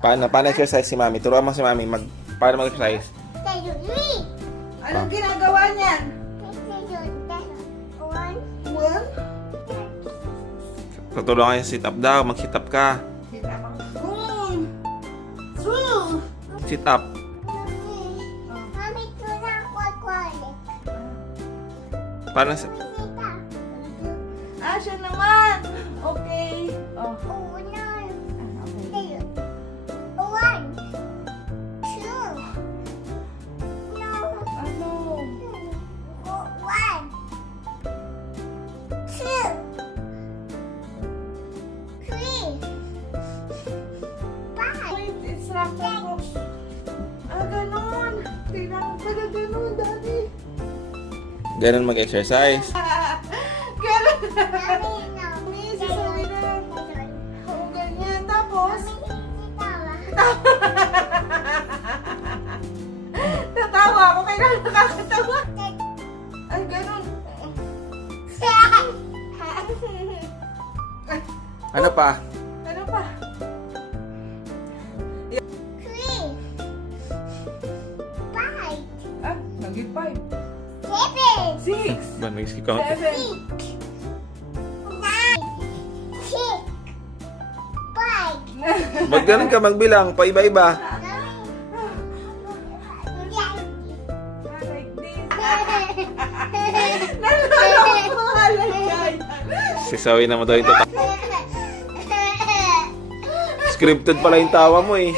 Paano exercise si Mami? Turuan mo si Mami paano mag-exercise. Anong ginagawa niyan? One. Tutulungan yung sit up daw. Mag-sit up ka. One. Two. Sit up. Paano sa... Siya naman. Okay. Oh. Ano? Wait, instructor ko. Ganon. Tingnan pala ganon, Daddy. Ganun mag-exercise. Ganon. Sasabi na. Oo, ganyan. Tapos, tatawa ako. Kailan nakakatawa? Ay, ganon. Ano pa? Ano pa? Naging 5. 6. Ba, nag-count. 7. Ba't ganun ka magbilang? Paiba-iba. Like this. Nalala ko halagay. Si Zoe naman daw ito. Scripted pala yung tawa mo eh.